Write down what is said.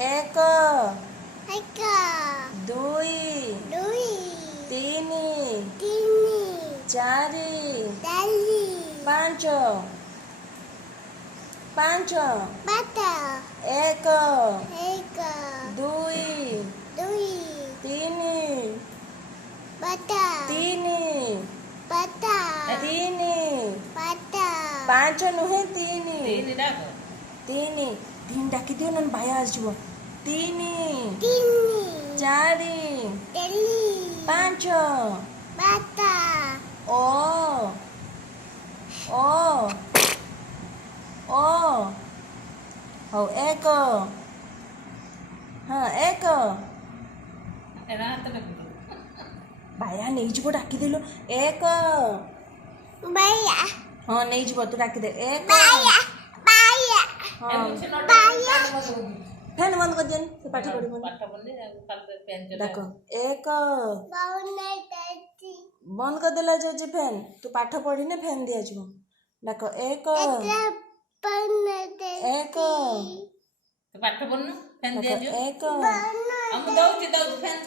ଏକ ଦୁଇ ତିନି ଚାରି ପାଞ୍ଚ ଏକ ଦୁଇ ତିନି ତିନି ପାଞ୍ଚ ନୁହେଁ ତିନି ତିନି ଡାକି ଦିଅ ନହେଲେ ଭାଇ ଆସିଯିବ। ତିନି ଚାରି ପାଞ୍ଚ ଓ ଓ ଓ ହଉ ଏକ ହଁ ଏକ ଭାଇଆ ନେଇଯିବ ଡାକିଦେଲୁ ଏକ ହଁ ନେଇଯିବ ତୁ ଡାକିଦେ ଏକ ଫ୍ୟାନ୍ ବନ୍ଦ କରିଦିଅନି ସେ ପାଠ ପଢିବନି ଡାକ ଏକ ବନ୍ଦ କରିଦେଲା ଯେ ଫ୍ୟାନ୍ ତୁ ପାଠ ପଢିନେ ଫ୍ୟାନ୍ ଦିଆଯିବ ଡାକ ଏକ ପାଠ ପଢୁନୁ ଫ୍ୟାନ୍ ଦିଆଯିବ। ଏକ ମୁଁ ଦଉଛି ଫ୍ୟାନ୍